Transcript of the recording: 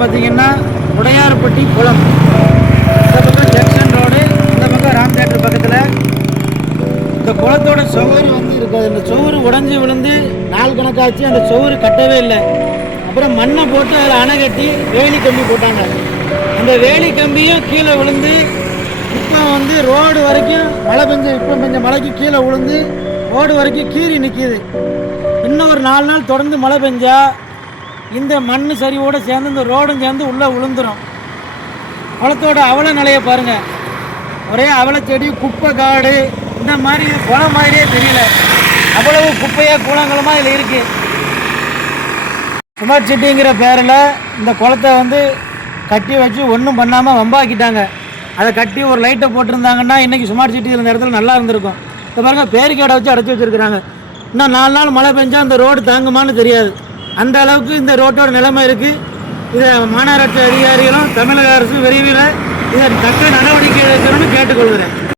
இடம் பார்த்தீங்கன்னா உடையார்பட்டி குளம். இந்த பக்கம் ஜங்ஷன் ரோடு, இந்த பக்கம் ராம் தேட்டர் பக்கத்தில். இந்த குளத்தோட சுவர் வந்து இருக்காது. இந்த சுவர் உடஞ்சி விழுந்து நாள் கணக்காச்சு. அந்த சுவர் கட்டவே இல்லை. அப்புறம் மண்ணை போட்டு அதில் அணை கட்டி வேலி கம்பி போட்டாங்க. அந்த வேலி கம்பியும் கீழே விழுந்து இப்போ வந்து ரோடு வரைக்கும் மழை பெஞ்சு இப்போ பெஞ்ச மழைக்கு கீழே விழுந்து ரோடு வரைக்கும் கீறி நிற்கிது. இன்னும் ஒரு 4 நாள் தொடர்ந்து மழை பெஞ்சா இந்த மண் சரிவோடு சேர்ந்து இந்த ரோடும் சேர்ந்து உள்ளே விழுந்துடும். குளத்தோட அவல நிலையை பாருங்கள். ஒரே அவலை செடி, குப்பை காடு, இந்த மாதிரி குளம் மாதிரியே தெரியல. அவ்வளவு குப்பையாக கூழாங்குளமாக இதில் இருக்குது. ஸ்மார்ட் சிட்டிங்கிற பேரில் இந்த குளத்தை வந்து கட்டி வச்சு ஒன்றும் பண்ணாமல் வம்பாக்கிட்டாங்க. அதை கட்டி ஒரு லைட்டை போட்டிருந்தாங்கன்னா இன்றைக்கி ஸ்மார்ட் சிட்டி இருந்த இடத்துல நல்லா இருந்திருக்கும். இப்போ பாருங்கள், பேரிக்கேடை வச்சு அடைச்சி வச்சுருக்குறாங்க. இன்னும் 4 நாள் மழை பெஞ்சால் அந்த ரோடு தாங்குமான்னு தெரியாது. அந்த அளவுக்கு இந்த ரோட்டோட நிலைமை இருக்குது. இதை மாநகராட்சி அதிகாரிகளும் தமிழக அரசு விரைவில் இதை தக்க நடவடிக்கை எடுக்கணும்னு கேட்டுக்கொள்கிறேன்.